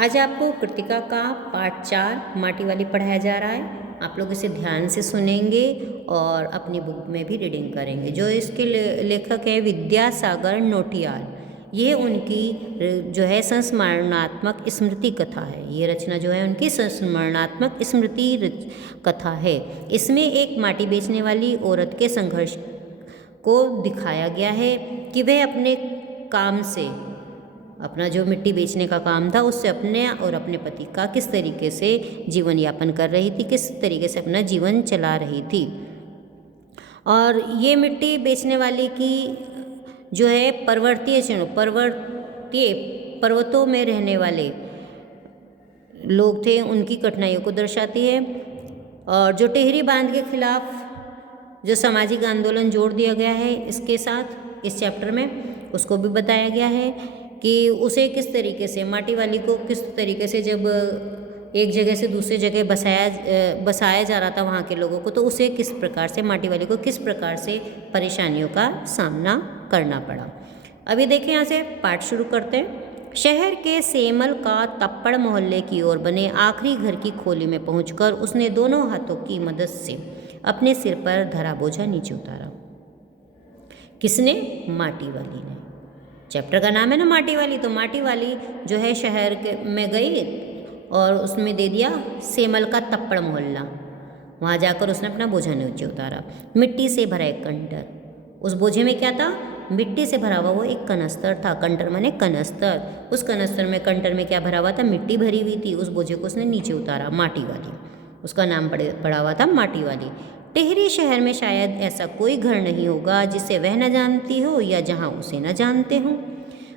आज आपको कृतिका का पाठ 4 माटी वाली पढ़ाया जा रहा है। आप लोग इसे ध्यान से सुनेंगे और अपनी बुक में भी रीडिंग करेंगे। जो इसके लेखक है विद्यासागर नोटियाल। ये उनकी जो है संस्मरणात्मक स्मृति कथा है। ये रचना जो है उनकी संस्मरणात्मक स्मृति कथा है। इसमें एक माटी बेचने वाली औरत के संघर्ष को दिखाया गया है कि वह अपने काम से, अपना जो मिट्टी बेचने का काम था, उससे अपने और अपने पति का किस तरीके से जीवन यापन कर रही थी, किस तरीके से अपना जीवन चला रही थी। और ये मिट्टी बेचने वाली की जो है पर्वतों में रहने वाले लोग थे, उनकी कठिनाइयों को दर्शाती है। और जो टिहरी बांध के खिलाफ जो सामाजिक आंदोलन जोड़ दिया गया है इसके साथ, इस चैप्टर में उसको भी बताया गया है कि उसे किस तरीके से, माटी वाली को किस तरीके से जब एक जगह से दूसरी जगह बसाया जा रहा था वहाँ के लोगों को, तो उसे किस प्रकार से, माटी वाली को किस प्रकार से परेशानियों का सामना करना पड़ा। अभी देखिए यहाँ से पाठ शुरू करते हैं। शहर के सेमल का तप्पड़ मोहल्ले की ओर बने आखिरी घर की खोली में पहुंचकर उसने दोनों हाथों की मदद से अपने सिर पर धरा बोझा नीचे उतारा। किसने? माटी वाली ने। चैप्टर का नाम है ना माटी वाली, तो माटी वाली जो है शहर में गई और उसमें दे दिया सेमल का तप्पड़ मोहल्ला। वहाँ जाकर उसने अपना बोझा नीचे उतारा। मिट्टी से भरा एक कंटर, उस बोझे में क्या था? मिट्टी से भरा हुआ वो एक कनस्तर था। कंटर माने कनस्तर। उस कनस्तर में, कंटर में क्या भरा हुआ था? मिट्टी भरी हुई थी। उस बोझे को उसने नीचे उतारा, माटी वाली। उसका नाम पड़ा हुआ था माटी वाली। टिहरी शहर में शायद ऐसा कोई घर नहीं होगा जिसे वह न जानती हो या जहाँ उसे न जानते हों।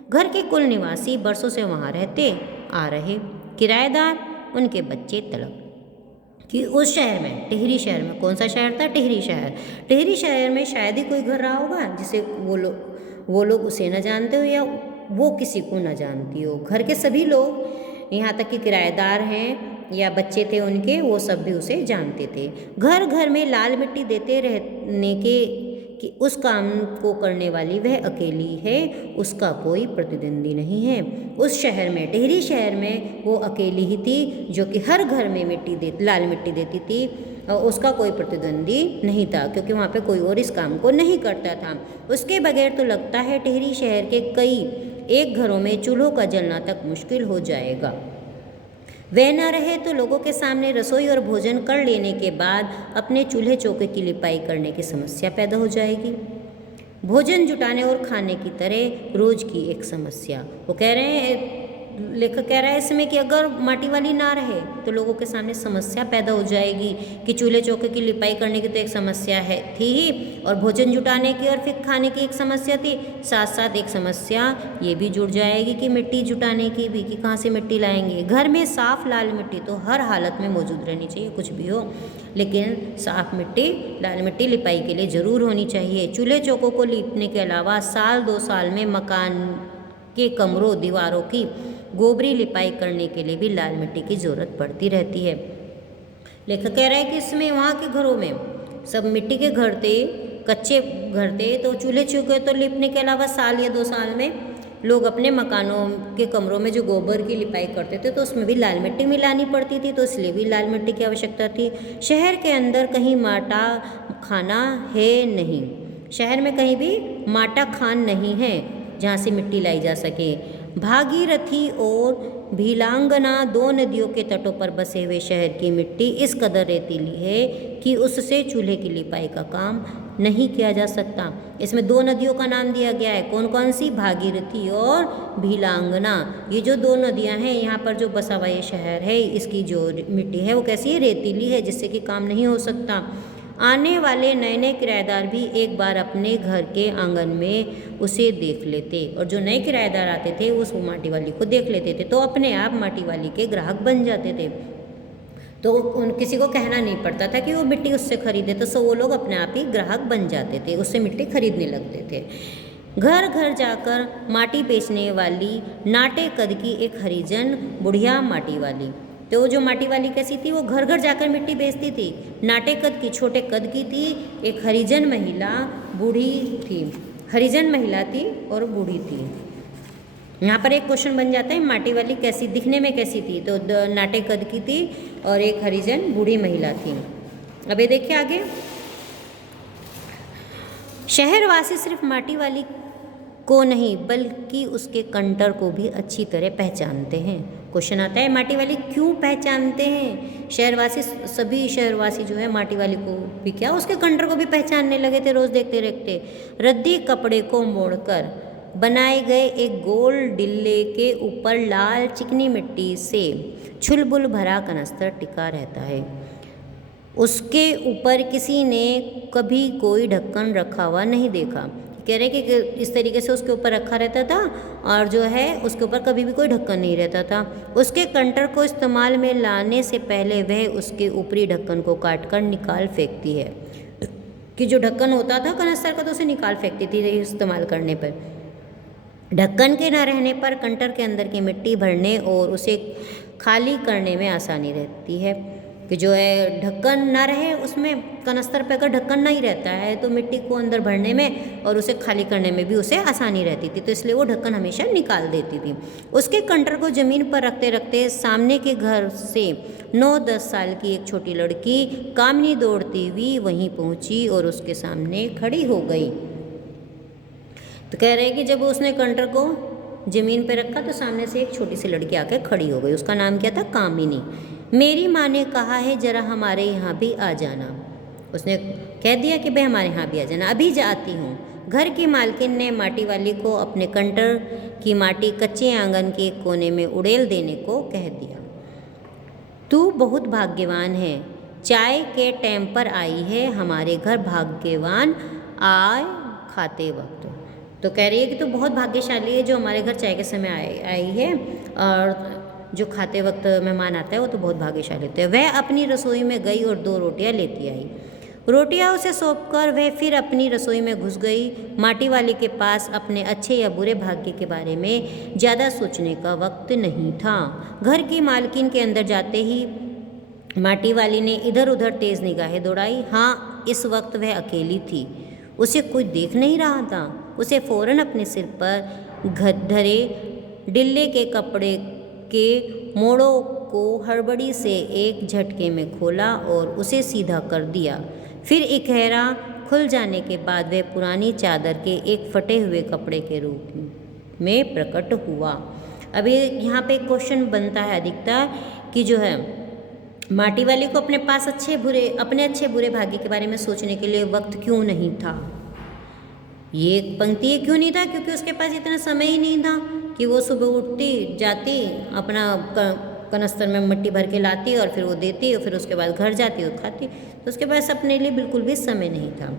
घर के कुल निवासी बरसों से वहाँ रहते आ रहे, किराएदार, उनके बच्चे तलक। कि उस शहर में, टिहरी शहर में, कौन सा शहर था? टिहरी शहर। टिहरी शहर में शायद ही कोई घर रहा होगा जिसे वो लोग उसे न जानते हो या वो किसी को न जानती हो। घर के सभी लोग, यहाँ तक कि किराएदार हैं या बच्चे थे उनके, वो सब भी उसे जानते थे। घर घर में लाल मिट्टी देते रहने के कि उस काम को करने वाली वह अकेली है, उसका कोई प्रतिद्वंदी नहीं है। उस शहर में, टिहरी शहर में, वो अकेली ही थी जो कि हर घर में लाल मिट्टी देती थी और उसका कोई प्रतिद्वंदी नहीं था, क्योंकि वहाँ पे कोई और इस काम को नहीं करता था। उसके बगैर तो लगता है टिहरी शहर के कई एक घरों में चूल्हों का जलना तक मुश्किल हो जाएगा। वह न रहे तो लोगों के सामने रसोई और भोजन कर लेने के बाद अपने चूल्हे चौके की लिपाई करने की समस्या पैदा हो जाएगी। भोजन जुटाने और खाने की तरह रोज की एक समस्या। वो कह रहे हैं, लेखक कह रहा है इसमें कि अगर माटी वाली ना रहे तो लोगों के सामने समस्या पैदा हो जाएगी कि चूल्हे चौके की लिपाई करने की तो एक समस्या है थी ही, और भोजन जुटाने की और फिर खाने की एक समस्या थी, साथ साथ एक समस्या ये भी जुड़ जाएगी कि मिट्टी जुटाने की भी, कि कहाँ से मिट्टी लाएंगे। घर में साफ लाल मिट्टी तो हर हालत में मौजूद रहनी चाहिए, कुछ भी हो, लेकिन साफ मिट्टी, लाल मिट्टी लिपाई के लिए ज़रूर होनी चाहिए। चूल्हे चौकों को लीपने के अलावा साल 2 साल में मकान के कमरों, दीवारों की गोबरी लिपाई करने के लिए भी लाल मिट्टी की ज़रूरत पड़ती रहती है। लेखक कह रहा है कि इसमें, वहाँ के घरों में सब मिट्टी के घर थे, कच्चे घर थे, तो चूल्हे चौके तो लिपने के अलावा साल या 2 साल में लोग अपने मकानों के कमरों में जो गोबर की लिपाई करते थे तो उसमें भी लाल मिट्टी मिलानी पड़ती थी, तो इसलिए भी लाल मिट्टी की आवश्यकता थी। शहर के अंदर कहीं माटा खाना है नहीं, शहर में कहीं भी माटा खान नहीं है जहाँ से मिट्टी लाई जा सके। भागीरथी और भीलांगना 2 नदियों के तटों पर बसे हुए शहर की मिट्टी इस कदर रेतीली है कि उससे चूल्हे की लिपाई का काम नहीं किया जा सकता। इसमें 2 नदियों का नाम दिया गया है, कौन कौन सी? भागीरथी और भीलांगना। ये जो 2 नदियां हैं, यहाँ पर जो बसा हुआ ये शहर है, इसकी जो मिट्टी है वो कैसी है? रेतीली है, जिससे कि काम नहीं हो सकता। आने वाले नए नए किराएदार भी एक बार अपने घर के आंगन में उसे देख लेते, और जो नए किराएदार आते थे उस माटी वाली को देख लेते थे तो अपने आप माटी वाली के ग्राहक बन जाते थे। तो किसी को कहना नहीं पड़ता था कि वो मिट्टी उससे खरीदे, तो वो लोग अपने आप ही ग्राहक बन जाते थे, उससे मिट्टी खरीदने लगते थे। घर घर जाकर माटी बेचने वाली नाटे कद की एक हरिजन बुढ़िया माटी वाली, तो जो माटी वाली कैसी थी? वो घर घर जाकर मिट्टी बेचती थी, नाटे कद की, छोटे कद की थी। एक हरिजन महिला बूढ़ी थी, हरिजन महिला थी और बूढ़ी थी। यहाँ पर एक क्वेश्चन बन जाता है, माटी वाली कैसी दिखने में कैसी थी? तो नाटे कद की थी और एक हरिजन बूढ़ी महिला थी। अब ये देखिए आगे, शहरवासी सिर्फ माटी वाली को नहीं बल्कि उसके कंटर को भी अच्छी तरह पहचानते हैं। क्वेश्चन आता है, माटी वाली क्यों पहचानते हैं? शहरवासी, सभी शहरवासी जो है माटी वाली को भी क्या, उसके कंटर को भी पहचानने लगे थे रोज़ देखते देखते। रद्दी कपड़े को मोड़कर बनाए गए एक गोल डिल्ले के ऊपर लाल चिकनी मिट्टी से छुलबुल भरा कनस्तर टिका रहता है। उसके ऊपर किसी ने कभी कोई ढक्कन रखा हुआ नहीं देखा। कह रहे कि इस तरीके से उसके ऊपर रखा रहता था और जो है उसके ऊपर कभी भी कोई ढक्कन नहीं रहता था। उसके कंटर को इस्तेमाल में लाने से पहले वह उसके ऊपरी ढक्कन को काटकर निकाल फेंकती है, कि जो ढक्कन होता था कनस्तर का तो उसे निकाल फेंकती थी इस्तेमाल करने पर। ढक्कन के न रहने पर कंटर के अंदर की मिट्टी भरने और उसे खाली करने में आसानी रहती है, कि जो है ढक्कन ना रहे उसमें, कनस्तर पे अगर ढक्कन नहीं रहता है तो मिट्टी को अंदर भरने में और उसे खाली करने में भी उसे आसानी रहती थी, तो इसलिए वो ढक्कन हमेशा निकाल देती थी। उसके कंटर को ज़मीन पर रखते रखते सामने के घर से 9-10 साल की एक छोटी लड़की कामिनी दौड़ती हुई वहीं पहुंची और उसके सामने खड़ी हो गई। तो कह रहे हैं कि जब उसने कंटर को ज़मीन पर रखा तो सामने से एक छोटी सी लड़की आकर खड़ी हो गई। उसका नाम क्या था? कामिनी। मेरी माँ ने कहा है जरा हमारे यहाँ भी आ जाना। उसने कह दिया कि भाई हमारे यहाँ भी आ जाना, अभी जाती हूँ। घर की मालकिन ने माटी वाली को अपने कंटर की माटी कच्चे आंगन के कोने में उड़ेल देने को कह दिया। तू बहुत भाग्यवान है, चाय के टाइम पर आई है हमारे घर, भाग्यवान आए खाते वक्त। तो कह रही है कि तू बहुत भाग्यशाली है जो हमारे घर चाय के समय आई है, और जो खाते वक्त मेहमान आता है वो तो बहुत भाग्यशाली होते हैं। वह अपनी रसोई में गई और 2 रोटियां लेती आई। रोटियां उसे सौंपकर वह फिर अपनी रसोई में घुस गई। माटी वाली के पास अपने अच्छे या बुरे भाग्य के बारे में ज़्यादा सोचने का वक्त नहीं था। घर की मालकिन के अंदर जाते ही माटी वाली ने इधर उधर तेज़ निगाहें दौड़ाई। हाँ, इस वक्त वह अकेली थी, उसे कोई देख नहीं रहा था। उसे फ़ौरन अपने सिर पर धरे डिल्ले के कपड़े के मोड़ों को हड़बड़ी से एक झटके में खोला और उसे सीधा कर दिया। फिर इकहरा खुल जाने के बाद वह पुरानी चादर के एक फटे हुए कपड़े के रूप में प्रकट हुआ। अभी यहाँ पे क्वेश्चन बनता है अधिकतर कि जो है माटी वाली को अपने पास अपने अच्छे बुरे भाग्य के बारे में सोचने के लिए वक्त क्यों नहीं था? ये पंक्ति क्यों नहीं था? क्योंकि उसके पास इतना समय ही नहीं था कि वो सुबह उठती, जाती, अपना कनस्तर में मिट्टी भर के लाती और फिर वो देती और फिर उसके बाद घर जाती और खाती। तो उसके पास अपने लिए बिल्कुल भी समय नहीं था।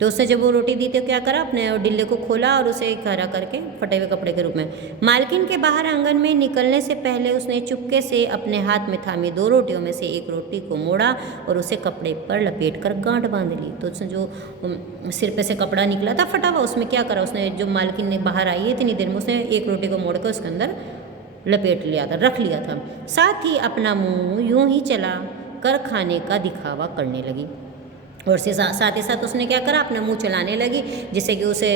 तो उसने जब वो रोटी दी तो क्या करा, अपने डिल्ले को खोला और उसे इकट्ठा करके फटे हुए कपड़े के रूप में। मालकिन के बाहर आंगन में निकलने से पहले उसने चुपके से अपने हाथ में थामी 2 रोटियों में से एक रोटी को मोड़ा और उसे कपड़े पर लपेट कर गांठ बांध ली। तो उसने जो सिर पे से कपड़ा निकला था फटा हुआ, उसमें क्या करा, उसने जो मालकिन ने बाहर आई है इतनी देर में उसने एक रोटी को मोड़ कर उसके अंदर लपेट लिया था, रख लिया था। साथ ही अपना मुँह यूं ही चला कर खाने का दिखावा करने लगी और साथ ही साथ उसने क्या करा, अपना मुंह चलाने लगी जिससे कि उसे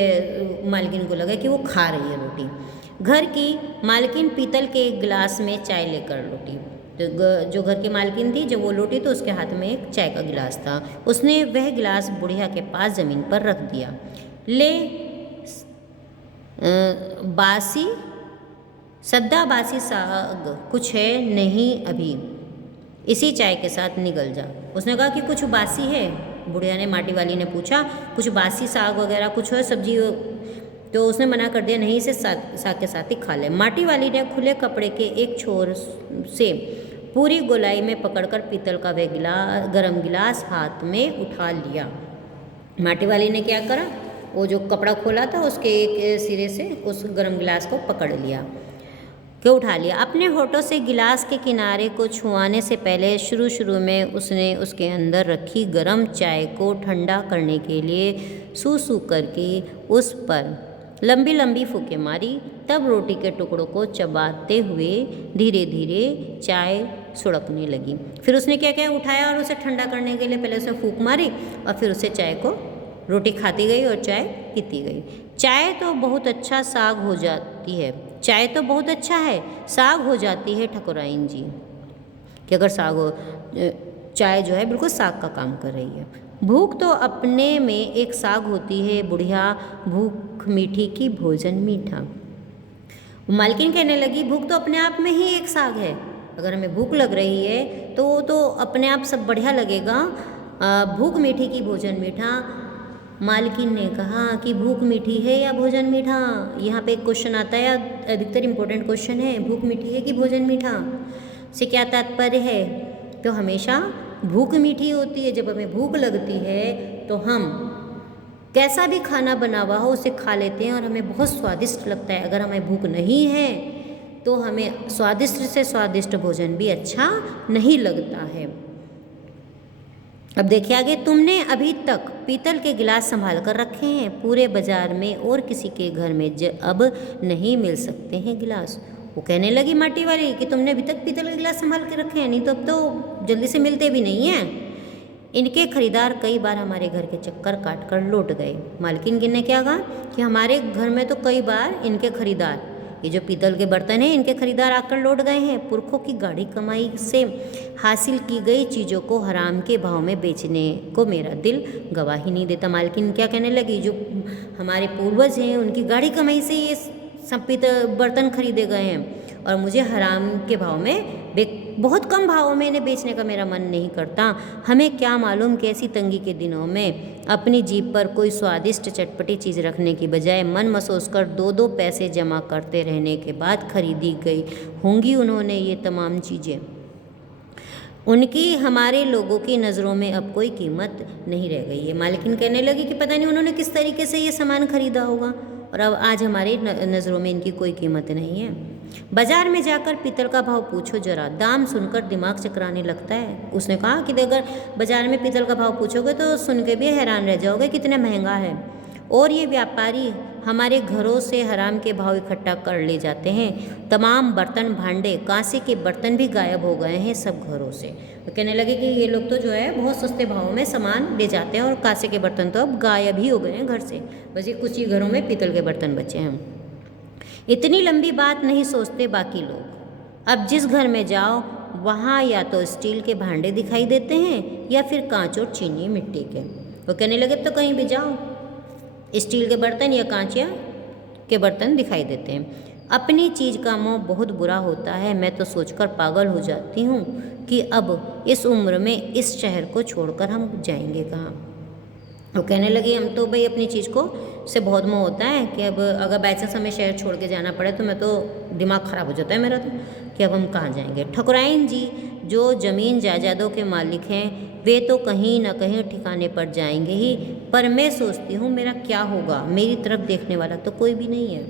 मालकिन को लगा कि वो खा रही है रोटी। घर की मालकिन पीतल के एक गिलास में चाय लेकर लौटी। तो जो घर की मालकिन थी जब वो लौटी तो उसके हाथ में एक चाय का गिलास था। उसने वह गिलास बुढ़िया के पास ज़मीन पर रख दिया। ले बासी सद्दा बासी साग कुछ है नहीं, अभी इसी चाय के साथ निगल जा। उसने कहा कि कुछ बासी है? बुढ़िया ने माटी वाली ने पूछा, कुछ बासी साग वगैरह कुछ है सब्जी? तो उसने मना कर दिया, नहीं, इसे साग के साथ ही खा ले। माटी वाली ने खुले कपड़े के एक छोर से पूरी गोलाई में पकड़कर पीतल का वह गरम गिलास हाथ में उठा लिया। माटी वाली ने क्या करा, वो जो कपड़ा खोला था उसके एक सिरे से उस गरम गिलास को पकड़ लिया के उठा लिया। अपने होठों से गिलास के किनारे को छुआने से पहले शुरू में उसने उसके अंदर रखी गरम चाय को ठंडा करने के लिए सूसू करके उस पर लंबी लंबी फूंकें मारी। तब रोटी के टुकड़ों को चबाते हुए धीरे धीरे चाय सुड़कने लगी। फिर उसने क्या क्या उठाया और उसे ठंडा करने के लिए पहले उसने फूंक मारी और फिर उसे चाय को रोटी खाती गई और चाय पीती गई। चाय तो बहुत अच्छा साग हो जाती है, चाय तो बहुत अच्छा है, साग हो जाती है ठकुराइन जी कि अगर साग हो, चाय जो है बिल्कुल साग का काम कर रही है। भूख तो अपने में एक साग होती है बुढ़िया, भूख मीठी की भोजन मीठा। मालकिन कहने लगी भूख तो अपने आप में ही एक साग है, अगर हमें भूख लग रही है तो वो तो अपने आप सब बढ़िया लगेगा। भूख मीठी की भोजन मीठा। मालकिन ने कहा कि भूख मीठी है या भोजन मीठा। यहाँ पे एक क्वेश्चन आता है, अधिकतर इम्पोर्टेंट क्वेश्चन है, भूख मीठी है कि भोजन मीठा, से क्या तात्पर्य है? तो हमेशा भूख मीठी होती है, जब हमें भूख लगती है तो हम कैसा भी खाना बना हुआ हो उसे खा लेते हैं और हमें बहुत स्वादिष्ट लगता है। अगर हमें भूख नहीं है तो हमें स्वादिष्ट से स्वादिष्ट भोजन भी अच्छा नहीं लगता है। अब देखिए आगे, तुमने अभी तक पीतल के गिलास संभाल कर रखे हैं, पूरे बाजार में और किसी के घर में अब नहीं मिल सकते हैं गिलास। वो कहने लगी माटी वाली कि तुमने अभी तक पीतल के गिलास संभाल के रखे हैं, नहीं तो अब तो जल्दी से मिलते भी नहीं हैं। इनके खरीदार कई बार हमारे घर के चक्कर काट कर लौट गए। मालकिन ने क्या कहा कि हमारे घर में तो कई बार इनके खरीदार, ये जो पीतल के बर्तन हैं, इनके खरीदार आकर लौट गए हैं। पुरखों की गाढ़ी कमाई से हासिल की गई चीज़ों को हराम के भाव में बेचने को मेरा दिल गवाही नहीं देता। मालकिन क्या कहने लगी, जो हमारे पूर्वज हैं उनकी गाढ़ी कमाई से ये सब पीतल बर्तन खरीदे गए हैं और मुझे हराम के भाव में बहुत कम भावों में इन्हें बेचने का मेरा मन नहीं करता। हमें क्या मालूम कैसी तंगी के दिनों में अपनी जीभ पर कोई स्वादिष्ट चटपटी चीज़ रखने की बजाय मन मसोस कर 2-2 पैसे जमा करते रहने के बाद खरीदी गई होंगी उन्होंने ये तमाम चीज़ें। उनकी हमारे लोगों की नज़रों में अब कोई कीमत नहीं रह गई है। मालकिन कहने लगी कि पता नहीं उन्होंने किस तरीके से ये सामान खरीदा होगा और अब आज हमारी नज़रों में इनकी कोई कीमत नहीं है। बाजार में जाकर पीतल का भाव पूछो जरा, दाम सुनकर दिमाग चकराने लगता है। उसने कहा कि अगर बाजार में पीतल का भाव पूछोगे तो सुन के भी हैरान रह जाओगे कितना महंगा है। और ये व्यापारी हमारे घरों से हराम के भाव इकट्ठा कर ले जाते हैं। तमाम बर्तन भांडे, कांसे के बर्तन भी गायब हो गए हैं सब घरों से। तो कहने लगे कि ये लोग तो जो है बहुत सस्ते भाव में सामान ले जाते हैं और कांसे के बर्तन तो अब गायब ही हो गए हैं घर से, बस ये कुछ ही घरों में पीतल के बर्तन बचे हैं। इतनी लंबी बात नहीं सोचते बाकी लोग। अब जिस घर में जाओ वहाँ या तो स्टील के भांडे दिखाई देते हैं या फिर कांच और चीनी मिट्टी के। वो कहने लगे तो कहीं भी जाओ स्टील के बर्तन या कांचिया के बर्तन दिखाई देते हैं। अपनी चीज़ का मोह बहुत बुरा होता है। मैं तो सोचकर पागल हो जाती हूँ कि अब इस उम्र में इस शहर को छोड़कर हम जाएंगे कहाँ। वो कहने लगी हम तो भाई अपनी चीज़ को से बहुत मोह होता है कि अब अगर बाई चांस हमें शहर छोड़ के जाना पड़े तो मैं तो दिमाग ख़राब हो जाता है मेरा तो, कि अब हम कहाँ जाएंगे। ठकुराइन जी जो ज़मीन जायदादों के मालिक हैं वे तो कहीं ना कहीं ठिकाने पर जाएंगे ही, पर मैं सोचती हूँ मेरा क्या होगा, मेरी तरफ देखने वाला तो कोई भी नहीं है।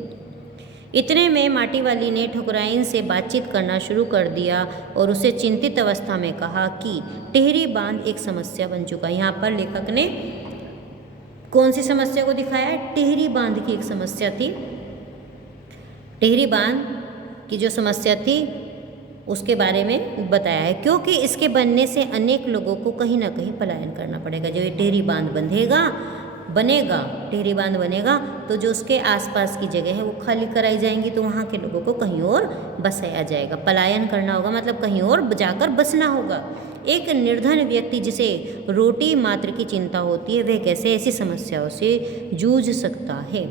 इतने में माटी वाली ने ठकुराइन से बातचीत करना शुरू कर दिया और उसे चिंतित अवस्था में कहा कि टिहरी बांध एक समस्या बन चुका है। यहाँ पर लेखक ने कौन सी समस्या को दिखाया है? टिहरी बांध की एक समस्या थी। टिहरी बांध की जो समस्या थी उसके बारे में बताया है, क्योंकि इसके बनने से अनेक लोगों को कहीं ना कहीं पलायन करना पड़ेगा। जब ये टिहरी बांध बनेगा टिहरी बांध बनेगा तो जो उसके आसपास की जगह है वो खाली कराई जाएंगी, तो वहाँ के लोगों को कहीं और बसाया जाएगा। पलायन करना होगा मतलब कहीं और जाकर बसना होगा। एक निर्धन व्यक्ति जिसे रोटी मात्र की चिंता होती है वह कैसे ऐसी समस्याओं से जूझ सकता है।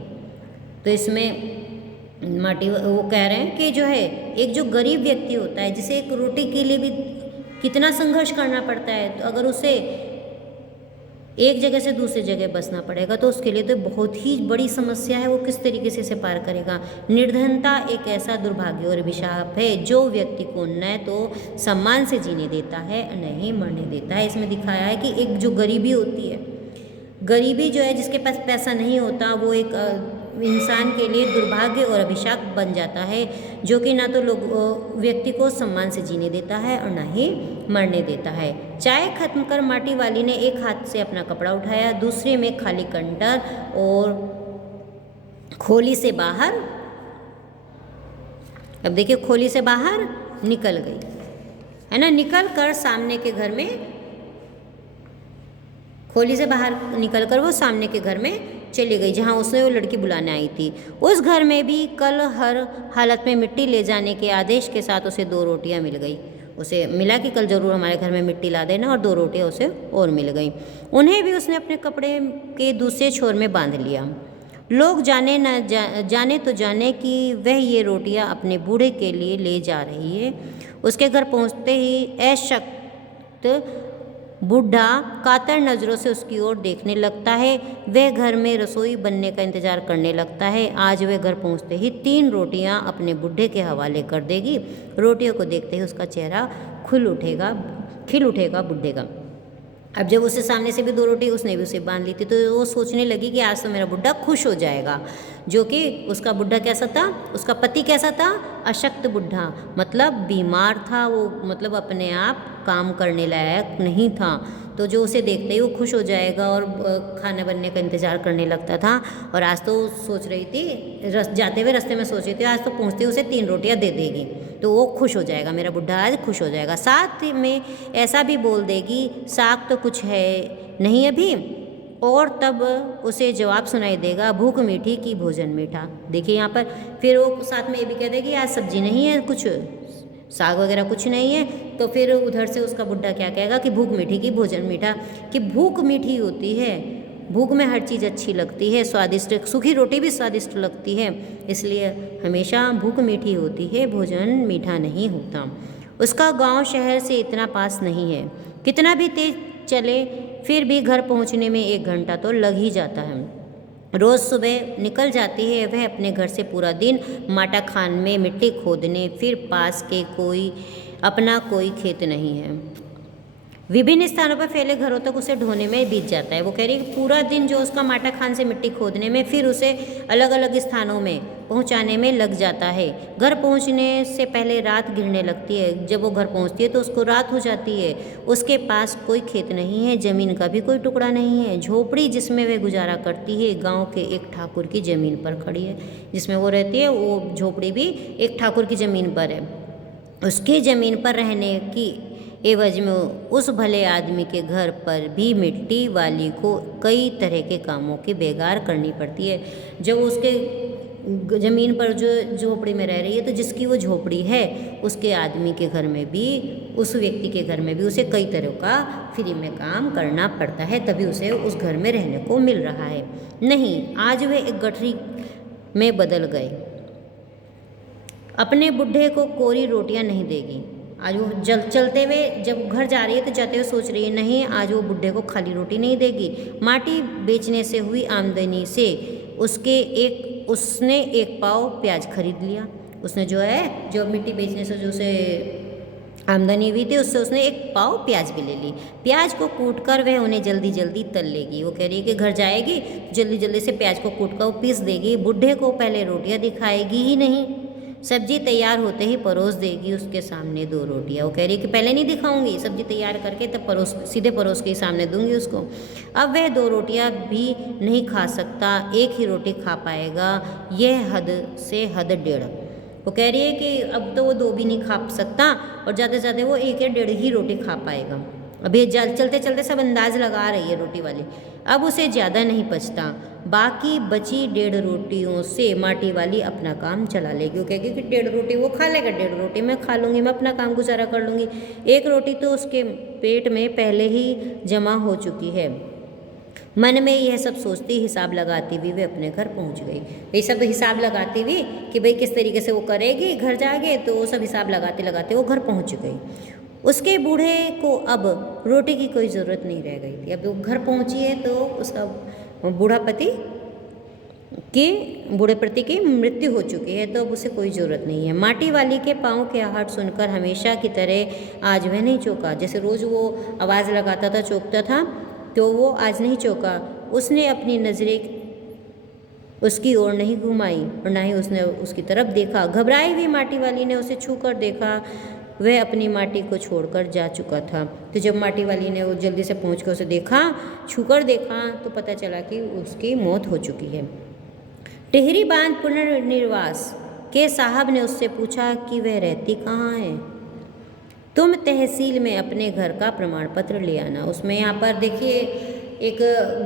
तो इसमें माटी वो कह रहे हैं कि जो है एक जो गरीब व्यक्ति होता है जिसे एक रोटी के लिए भी कितना संघर्ष करना पड़ता है, तो अगर उसे एक जगह से दूसरी जगह बसना पड़ेगा तो उसके लिए तो बहुत ही बड़ी समस्या है। वो किस तरीके से इसे पार करेगा। निर्धनता एक ऐसा दुर्भाग्य और अभिशाप है जो व्यक्ति को न तो सम्मान से जीने देता है न ही मरने देता है। इसमें दिखाया है कि एक जो गरीबी होती है, गरीबी जो है जिसके पास पैसा नहीं होता वो एक इंसान के लिए दुर्भाग्य और अभिशाप बन जाता है, जो कि ना तो लोग व्यक्ति को सम्मान से जीने देता है और ना ही मरने देता है। चाय खत्म कर माटी वाली ने एक हाथ से अपना कपड़ा उठाया, दूसरे में खाली कंटर और खोली से बाहर, अब देखिए खोली से बाहर निकल गई है ना, निकल कर सामने के घर में, खोली से बाहर निकल कर वो सामने के घर में चली गई जहाँ उसने वो लड़की बुलाने आई थी। उस घर में भी कल हर हालत में मिट्टी ले जाने के आदेश के साथ उसे 2 रोटियां मिल गई। उसे मिला कि कल ज़रूर हमारे घर में मिट्टी ला देना, और 2 रोटियां उसे और मिल गई। उन्हें भी उसने अपने कपड़े के दूसरे छोर में बांध लिया। लोग जाने तो जाने कि वह ये रोटियां अपने बूढ़े के लिए ले जा रही है। उसके घर पहुंचते ही अशक्त बूढ़ा कातर नज़रों से उसकी ओर देखने लगता है। वह घर में रसोई बनने का इंतज़ार करने लगता है। आज वह घर पहुंचते ही 3 रोटियां अपने बूढ़े के हवाले कर देगी। रोटियों को देखते ही उसका चेहरा खिल उठेगा बूढ़े का। अब जब उसके सामने से भी 2 रोटी उसने भी उसे बांध ली थी, तो वो सोचने लगी कि आज तो मेरा बुढ़ा खुश हो जाएगा। जो कि उसका बुढ़ा कैसा था, उसका पति कैसा था, अशक्त बुढ़ा, मतलब बीमार था वो, मतलब अपने आप काम करने लायक नहीं था। तो जो उसे देखते ही वो खुश हो जाएगा और खाना बनने का इंतज़ार करने लगता था। और आज तो सोच रही थी, जाते हुए रास्ते में सोच रही थी आज तो पहुँचते उसे 3 रोटियां दे देगी, तो वो खुश हो जाएगा, मेरा बुढ़ा आज खुश हो जाएगा। साथ में ऐसा भी बोल देगी, साग तो कुछ है नहीं अभी, और तब उसे जवाब सुनाई देगा, भूख मीठी की भोजन मीठा। देखिए यहाँ पर फिर वो साथ में ये भी कह देगी आज सब्जी नहीं है, कुछ साग वगैरह कुछ नहीं है। तो फिर उधर से उसका बुढ़ा क्या कहेगा कि भूख मीठी की भोजन मीठा, कि भूख मीठी होती है, भूख में हर चीज़ अच्छी लगती है, स्वादिष्ट, सूखी रोटी भी स्वादिष्ट लगती है, इसलिए हमेशा भूख मीठी होती है, भोजन मीठा नहीं होता। उसका गांव शहर से इतना पास नहीं है, कितना भी तेज चले फिर भी घर पहुंचने में 1 घंटा तो लग ही जाता है। रोज़ सुबह निकल जाती है वह अपने घर से पूरा दिन माटा खान में मिट्टी खोदने, फिर पास के अपना कोई खेत नहीं है, विभिन्न स्थानों पर फैले घरों तक उसे ढोने में बीत जाता है। वो कह रही है कि पूरा दिन जो उसका माटा खान से मिट्टी खोदने में, फिर उसे अलग अलग स्थानों में पहुंचाने में लग जाता है। घर पहुंचने से पहले रात गिरने लगती है। जब वो घर पहुंचती है तो उसको रात हो जाती है। उसके पास कोई खेत नहीं है, ज़मीन का भी कोई टुकड़ा नहीं है। झोपड़ी जिसमें वह गुजारा करती है गाँव के एक ठाकुर की ज़मीन पर खड़ी है। जिसमें वो रहती है वो झोपड़ी भी एक ठाकुर की ज़मीन पर है। उसकी ज़मीन पर रहने की एवज में उस भले आदमी के घर पर भी मिट्टी वाली को कई तरह के कामों की बेगार करनी पड़ती है। जब उसके ज़मीन पर जो झोपड़ी में रह रही है, तो जिसकी वो झोपड़ी है उसके आदमी के घर में भी, उस व्यक्ति के घर में भी उसे कई तरह का फ्री में काम करना पड़ता है, तभी उसे उस घर में रहने को मिल रहा है। नहीं, आज वे एक गठरी में बदल गए। अपने बुढ़े को कोरी रोटियां नहीं देगी। आज वो चलते हुए जब घर जा रही है तो जाते हुए सोच रही है, नहीं आज वो बुढ़े को खाली रोटी नहीं देगी। माटी बेचने से हुई आमदनी से उसने 1 पाव प्याज खरीद लिया। उसने जो मिट्टी बेचने से जो उसे आमदनी हुई थी उससे उसने 1 पाव प्याज भी ले ली। प्याज को कूट कर वह उन्हें जल्दी जल्दी तल लेगी। वो कह रही है कि घर जाएगी जल्दी जल्दी से प्याज को कूट कर वो पीस देगी। बुढ़े को पहले रोटियां दिखाएगी ही नहीं, सब्जी तैयार होते ही परोस देगी उसके सामने 2 रोटियां। वो कह रही है कि पहले नहीं दिखाऊंगी, सब्जी तैयार करके तब सीधे परोस के सामने दूंगी उसको। अब वह 2 रोटियां भी नहीं खा सकता, 1 ही रोटी खा पाएगा, यह हद से हद 1.5। वो कह रही है कि अब तो वो 2 भी नहीं खा सकता और ज़्यादा से ज़्यादा वो 1 या 1.5 ही रोटी खा पाएगा। अभी चलते चलते सब अंदाज लगा रही है रोटी वाली। अब उसे ज़्यादा नहीं बचता, बाकी बची 1.5 रोटियों से माटी वाली अपना काम चला लेगी। वो कहेगी कि 1.5 रोटी वो खा लेगा, 1.5 रोटी मैं खा लूँगी, मैं अपना काम गुजारा कर लूँगी। 1 रोटी तो उसके पेट में पहले ही जमा हो चुकी है। मन में यह सब सोचती हिसाब लगाती हुई वे अपने घर पहुंच गई। ये सब हिसाब लगाती हुई कि भाई किस तरीके से वो करेगी घर जाके, तो वो सब हिसाब लगाते लगाते वो घर पहुंच गई। उसके बूढ़े को अब रोटी की कोई ज़रूरत नहीं रह गई थी। अब वो घर पहुंची है तो उसका बूढ़े पति की मृत्यु हो चुकी है, तो अब उसे कोई ज़रूरत नहीं है। माटी वाली के पाँव के आहट सुनकर हमेशा की तरह आज वह नहीं चौंका। जैसे रोज़ वो आवाज़ लगाता था, चौंकता था, तो वो आज नहीं चौंका। उसने अपनी नज़रें उसकी ओर नहीं घुमाई और ना ही उसने उसकी तरफ देखा। घबराई हुई माटी वाली ने उसे छू कर देखा, वह अपनी माटी को छोड़कर जा चुका था। तो जब माटी वाली ने वो जल्दी से पहुँच कर उसे देखा, छू कर देखा, तो पता चला कि उसकी मौत हो चुकी है। टिहरी बांध पुनर्निवास के साहब ने उससे पूछा कि वह रहती कहाँ है। तुम तहसील में अपने घर का प्रमाण पत्र ले आना। उसमें यहाँ पर देखिए एक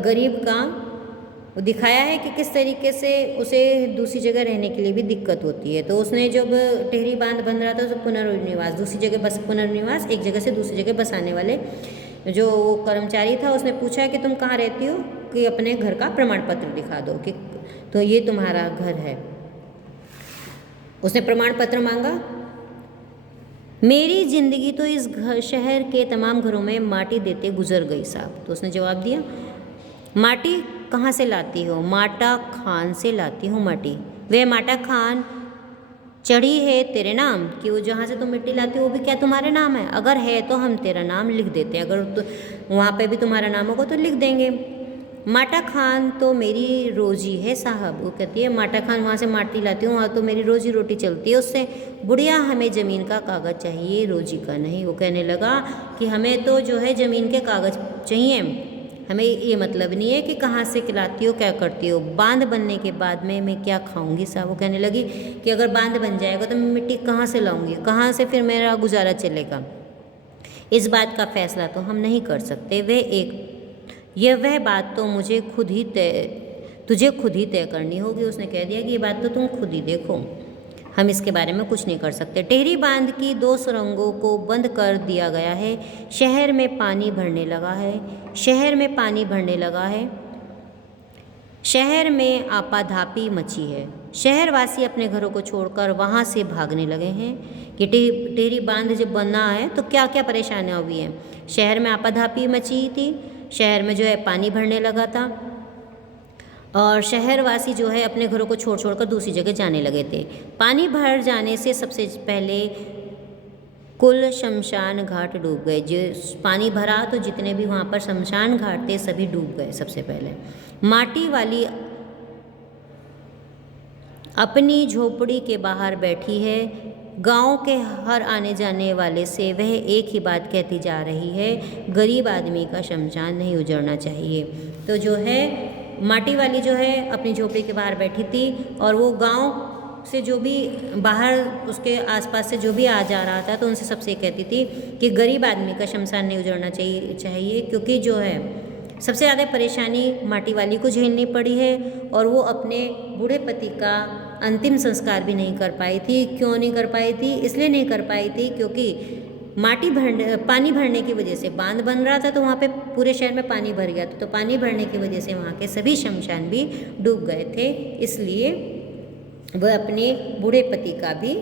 गरीब का वो दिखाया है कि किस तरीके से उसे दूसरी जगह रहने के लिए भी दिक्कत होती है। तो उसने जब टिहरी बांध बन रहा था तो पुनर्निवास, दूसरी जगह बस पुनर्निवास, एक जगह से दूसरी जगह बसाने वाले जो कर्मचारी था उसने पूछा कि तुम कहाँ रहती हो, कि अपने घर का प्रमाण पत्र दिखा दो कि तो ये तुम्हारा घर है। उसने प्रमाण पत्र मांगा। मेरी ज़िंदगी तो इस शहर के तमाम घरों में माटी देते गुजर गई साहब। तो उसने जवाब दिया, माटी कहाँ से लाती हो? माटा खान से लाती हूँ माटी। वह माटा खान चढ़ी है तेरे नाम, कि वो जहाँ से तुम मिट्टी लाती हो वो भी क्या तुम्हारे नाम है? अगर है तो हम तेरा नाम लिख देते हैं, अगर तो वहाँ पे भी तुम्हारा नाम होगा तो लिख देंगे। माटा खान तो मेरी रोजी है साहब। वो कहती है माटा खान वहाँ से माटी लाती हूँ, वहाँ तो मेरी रोजी रोटी चलती है उससे। बुढ़िया हमें ज़मीन का कागज़ चाहिए, रोजी का नहीं। वो कहने लगा कि हमें तो जो है ज़मीन के कागज़ चाहिए, हमें ये मतलब नहीं है कि कहाँ से खिलाती हो, क्या करती हो। बांध बनने के बाद में मैं क्या खाऊंगी साहब। वो कहने लगी कि अगर बांध बन जाएगा तो मैं मिट्टी कहाँ से लाऊंगी, कहाँ से फिर मेरा गुजारा चलेगा। इस बात का फैसला तो हम नहीं कर सकते, वह बात तो तुझे खुद ही तय करनी होगी। उसने कह दिया कि ये बात तो तुम खुद ही देखो, हम इसके बारे में कुछ नहीं कर सकते। टिहरी बांध की 2 सुरंगों को बंद कर दिया गया है। शहर में पानी भरने लगा है, शहर में पानी भरने लगा है, शहर में आपाधापी मची है। शहरवासी अपने घरों को छोड़कर वहाँ से भागने लगे हैं। कि टिहरी बांध जब बना है तो क्या क्या परेशानियाँ हुई हैं। शहर में आपाधापी मची थी, शहर में जो है पानी भरने लगा था, और शहरवासी जो है अपने घरों को छोड़ छोड़ कर दूसरी जगह जाने लगे थे। पानी भर जाने से सबसे पहले कुल शमशान घाट डूब गए। जो पानी भरा तो जितने भी वहाँ पर शमशान घाट थे सभी डूब गए। सबसे पहले माटी वाली अपनी झोपड़ी के बाहर बैठी है। गांव के हर आने जाने वाले से वह एक ही बात कहती जा रही है, गरीब आदमी का शमशान नहीं उजड़ना चाहिए। तो जो है माटी वाली जो है अपनी झोपड़ी के बाहर बैठी थी, और वो गांव से जो भी बाहर उसके आसपास से जो भी आ जा रहा था तो उनसे सबसे कहती थी कि गरीब आदमी का शमशान नहीं उजड़ना चाहिए, क्योंकि जो है सबसे ज़्यादा परेशानी माटी वाली को झेलनी पड़ी है, और वो अपने बूढ़े पति का अंतिम संस्कार भी नहीं कर पाई थी। क्यों नहीं कर पाई थी? इसलिए नहीं कर पाई थी क्योंकि पानी भरने की वजह से बांध बन रहा था, तो वहाँ पे पूरे शहर में पानी भर गया था। तो पानी भरने की वजह से वहाँ के सभी शमशान भी डूब गए थे, इसलिए वह अपने बूढ़े पति का भी